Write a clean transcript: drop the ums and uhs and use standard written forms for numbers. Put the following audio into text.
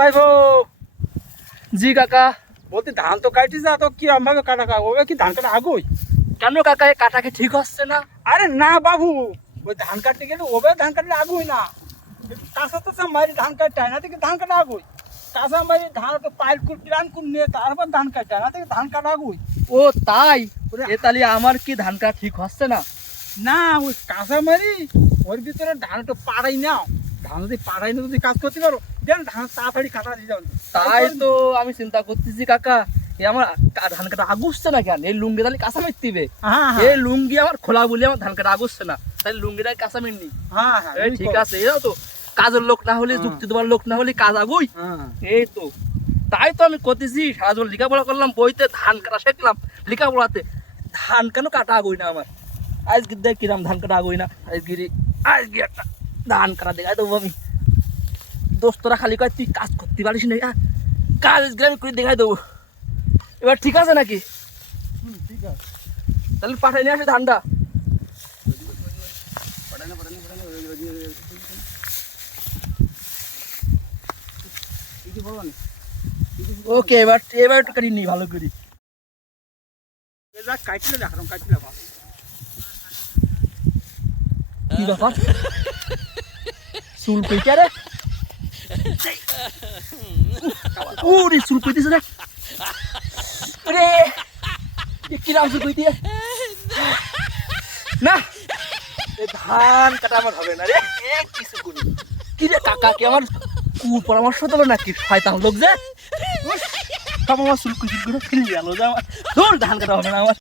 ভাইবো। জি কাকা। বলতে ধান তো কাটিস না, তো কিরম ভাবে কাটা ওবে কি ধান কাটা আগুই? কেন কাকা এই কাটা কি ঠিক হচ্ছে না? আরে না বাবু, ওই ধান কাটতে গেলে ওবে ধান কাটলে আগুই না। কাঁচা তো মারি ধান কাটতে হয় না, থেকে ধান কাটা আগুই। কাঁচা মারি ধান তো পাইল কুট প্লান কুট নিয়ে তারপর ধান কাটতে হয় না, থেকে ধান কাটা আগুই। ও তাই? এ তাহলে আমার কি ধান কাটা ঠিক হচ্ছে না? না ওই কাঁচা মারি ওর ভিতরে ধান তো পাড়াই নাও। ধান যদি পাড়াই না যদি কাজ করতে পারো দেন ধান তাড়াতাড়ি কাটা দিয়ে যাবেন। তাই তো আমি চিন্তা করতেছি কাকা, এ আমার ধান কাটা আগুচ্ছে না কেন? এই লুঙ্গি তাহলে কাঁচা মিট দিবে। এই লুঙ্গি আমার খোলা বলে আমার ধান কাটা আগুচ্ছে না, তাহলে লুঙ্গিটা কাঁচা মিট নি। এই ঠিক আছে, এই তো কাজের লোক না হলে, যুক্তি দেওয়ার লোক না হলে কাজ আগুই। এই তো তাই তো আমি করতেছি, সারা জীবন লেখাপড়া করলাম, বইতে ধান কাটা শিখলাম, লেখাপড়াতে ধান কেন কাটা আগুই না আমার? আজকে দেখ কিরাম ধান কাটা আগুই না। আজকে একটা ধান কাটা দেখাই দেবো আমি। দোস্তরা খালি কয় তুই কাজ করতে পারিস না, কাজ আমি করে দেখাই দেবো। এবার ঠিক আছে নাকি? ঠিক আছে, তাহলে পাঠাই নিয়ে আসে ধানটা। ওকে, এবার এবার একটু কাটি নি ভালো করি। কাটলে দেখালাম কাটলে কি ব্যাপার? চুল কইতে রে? ওরে চুল কইতেছে রে। ওরে কি নাম চুল কইতে? না এই ধান কাটা আমার হবে না রে। কিছু করি কি রে কাকা, কি আমার পরামর্শ দিলো নাকি শয়তান লোক যে? সব আমার চুল কুচি করে ফেলে গেল যে আমার। ধুর, ধান কাটা হবে না আমার।